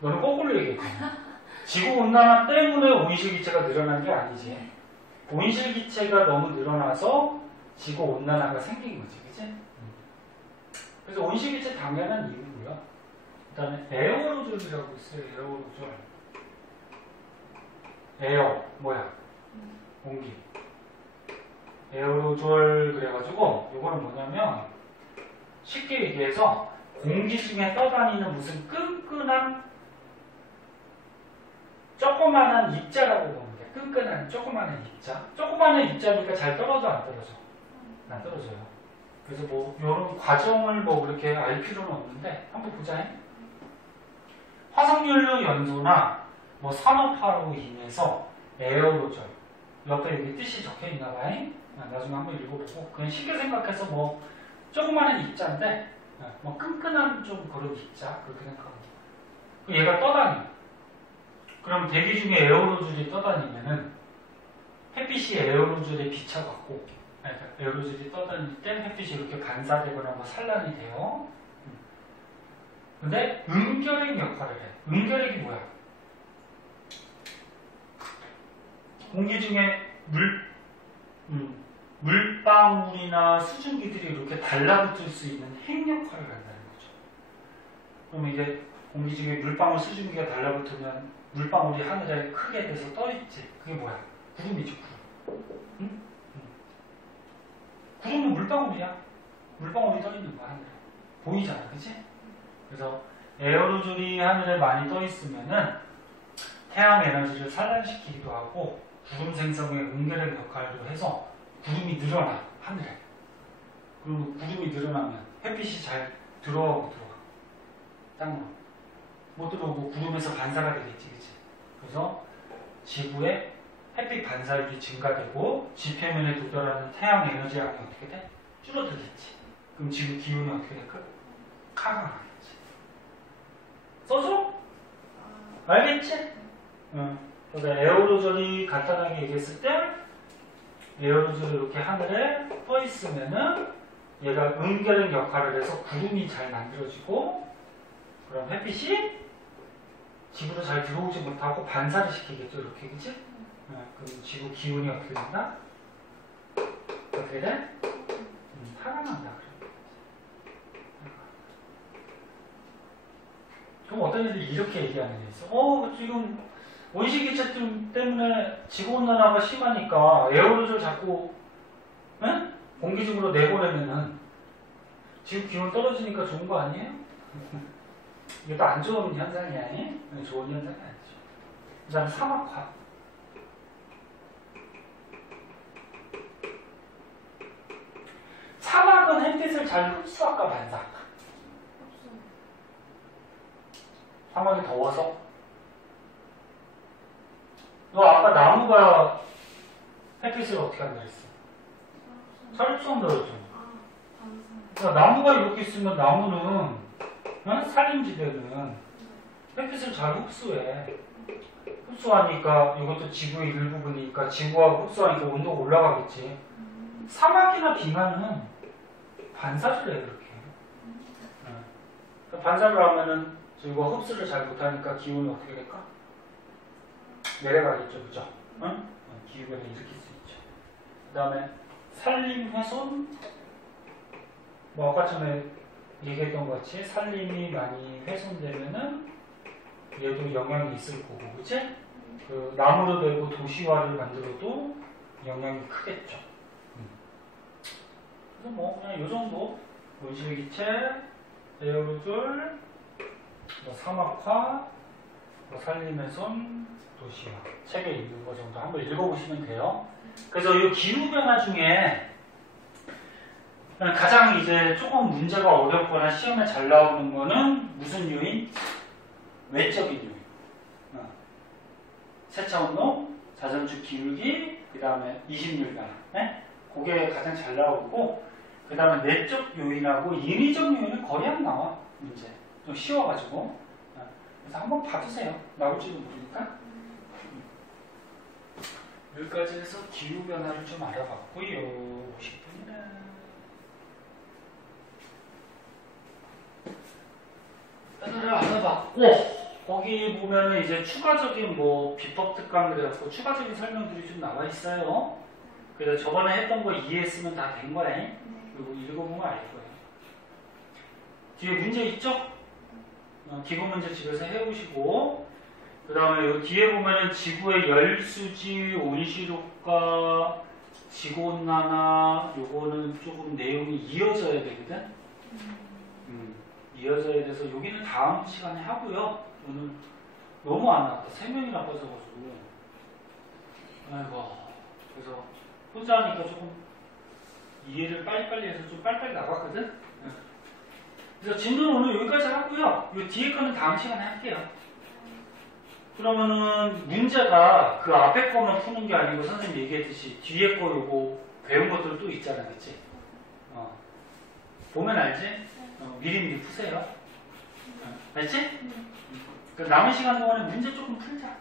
너는 거꾸로 얘기했잖아. 지구 온난화 때문에 온실기체가 늘어난 게 아니지. 온실기체가 너무 늘어나서 지구 온난화가 생긴 거지, 그치? 그래서 온실기체 당연한 이유고요. 그 다음에 에어로졸이라고 있어요. 에어로졸. 에어 뭐야? 공기. 에어로졸 그래가지고 이거는 뭐냐면 쉽게 얘기해서 공기 중에 떠다니는 무슨 끈끈한 조그만한 입자라고 보면 돼. 끈끈한 조그만한 입자. 조그만한 입자니까 잘 떨어져 안 떨어져? 안 떨어져요. 그래서 뭐 이런 과정을 뭐 그렇게 알 필요는 없는데 한번 보자. 화석연료 연소나 뭐 산업화로 인해서 에어로졸 옆에 여기 뜻이 적혀 있나 봐요. 나중에 한번 읽어보고 그냥 쉽게 생각해서 뭐 조그마한 입자인데 뭐 끈끈한 좀 그런 입자 그렇게 생각하면 돼요. 얘가 떠다녀. 그럼 대기 중에 에어로졸이 떠다니면은 햇빛이 에어로졸에 비춰갖고 그러니까 에어로졸이 떠다닐 때 햇빛이 이렇게 반사되거나 뭐 산란이 돼요. 근데 응결핵 역할을 해. 응결핵이 뭐야? 공기 중에 물방울이나 수증기들이 이렇게 달라붙을 수 있는 핵 역할을 한다는 거죠. 그럼 이제 공기 중에 물방울, 수증기가 달라붙으면 물방울이 하늘에 크게 돼서 떠있지. 그게 뭐야? 구름이죠, 구름. 응? 구름은 물방울이야. 물방울이 떠있는 거야, 하늘에. 보이잖아, 그치? 그래서 에어로졸이 하늘에 많이 떠있으면은 태양 에너지를 산란시키기도 하고 구름 생성의 응결핵 역할도 해서 구름이 늘어나, 하늘에. 그리고 구름이 늘어나면 햇빛이 잘 들어오고 들어가. 땅으로. 못 들어오고 구름에서 반사가 되겠지, 그치? 그래서 지구에 햇빛 반사율이 증가되고 지표면에 도달하는 태양 에너지 양이 어떻게 돼? 줄어들겠지. 그럼 지구 기온이 어떻게 될까? 하강하겠지. 써줘? 알겠지? 응. 그러니까 에어로졸이 간단하게 얘기했을 때 에어로졸이 이렇게 하늘에 떠 있으면은 얘가 응결핵 역할을 해서 구름이 잘 만들어지고 그럼 햇빛이 지구로 잘 들어오지 못하고 반사를 시키겠죠, 이렇게, 그치? 그럼 지구 기온이 어떻게 된다? 어떻게 돼? 하강한다, 그래. 그럼 어떤 애들이 이렇게 얘기하는 애 있어. 지금 온실기체 때문에 지구온난화가 심하니까 에어로졸 자꾸 공기 중으로 내보내면은 지구 기온 떨어지니까 좋은 거 아니에요? 이게 또 안 좋은 현상이 아니에요? 좋은 현상이 아니죠. 그 다음 사막화. 사막은 햇빛을 잘 흡수할까 반사할까? 사막이 더워서? 너 아까 나무가 햇빛을 어떻게 한다 그랬어? 잘 흡수한다 그랬잖아. 그러니까 나무가 이렇게 있으면 나무는 산림지대는 햇빛을 잘 흡수해. 흡수하니까 이것도 지구의 일부분이니까 지구하고 흡수하니까 온도가 올라가겠지. 사막이나 빙하는 반사를 해 그렇게. 반사를 하면은 지구가 흡수를 잘 못하니까 기온이 어떻게 될까? 내려가겠죠, 그죠? 기후변을 일으킬 수 있죠. 그 다음에 산림 훼손, 뭐 아까 전에 얘기했던 것 같이 산림이 많이 훼손되면은 얘도 영향이 있을 거고, 그치? 그 나무로 되고 도시화를 만들어도 영향이 크겠죠. 그래서 뭐 그냥 요 정도 온실기체, 에어로졸, 뭐 사막화, 뭐 산림훼손, 도시화 책에 있는 거 정도 한번 읽어보시면 돼요. 그래서 이 기후변화 중에 가장 이제 조금 문제가 어렵거나 시험에 잘 나오는 거는 무슨 요인? 외적인 요인. 세차온도, 자전축 기울기, 그 다음에 20일 변화. 네? 그게 가장 잘 나오고, 그 다음에 내적 요인하고 인위적 요인은 거의 안 나와. 문제. 좀 쉬워가지고. 그래서 한번 봐두세요. 나올지도 모르니까. 여기까지 해서 기후변화를 좀 알아봤고요. 50분이네. 변화를 알아봤고, 거기 보면은 이제 추가적인 뭐 비법 특강 그래갖고 추가적인 설명들이 좀 나와 있어요. 그래서 저번에 했던 거 이해했으면 다 된 거야. 그리고 읽어보면 알 거예요. 뒤에 문제 있죠? 기본 문제 집에서 해오시고, 그 다음에 요 뒤에 보면은 지구의 열수지, 온실효과, 지구온난화, 요거는 조금 내용이 이어져야 되거든? 이어져야 돼서 여기는 다음 시간에 하고요. 오늘 너무 안 나왔다. 3명이나 빠져가지고. 아이고. 그래서 혼자 하니까 조금 이해를 빨리빨리 해서 좀 빨리빨리 나갔거든? 그래서 진도는 오늘 여기까지 하고요. 이 뒤에 거는 다음 시간에 할게요. 그러면은 문제가 그 앞에 거만 푸는 게 아니고 선생님 얘기했듯이 뒤에 거 요거 배운 것들 또 있잖아, 그치? 보면 알지? 미리미리 푸세요. 알지? 그 남은 시간 동안에 문제 조금 풀자.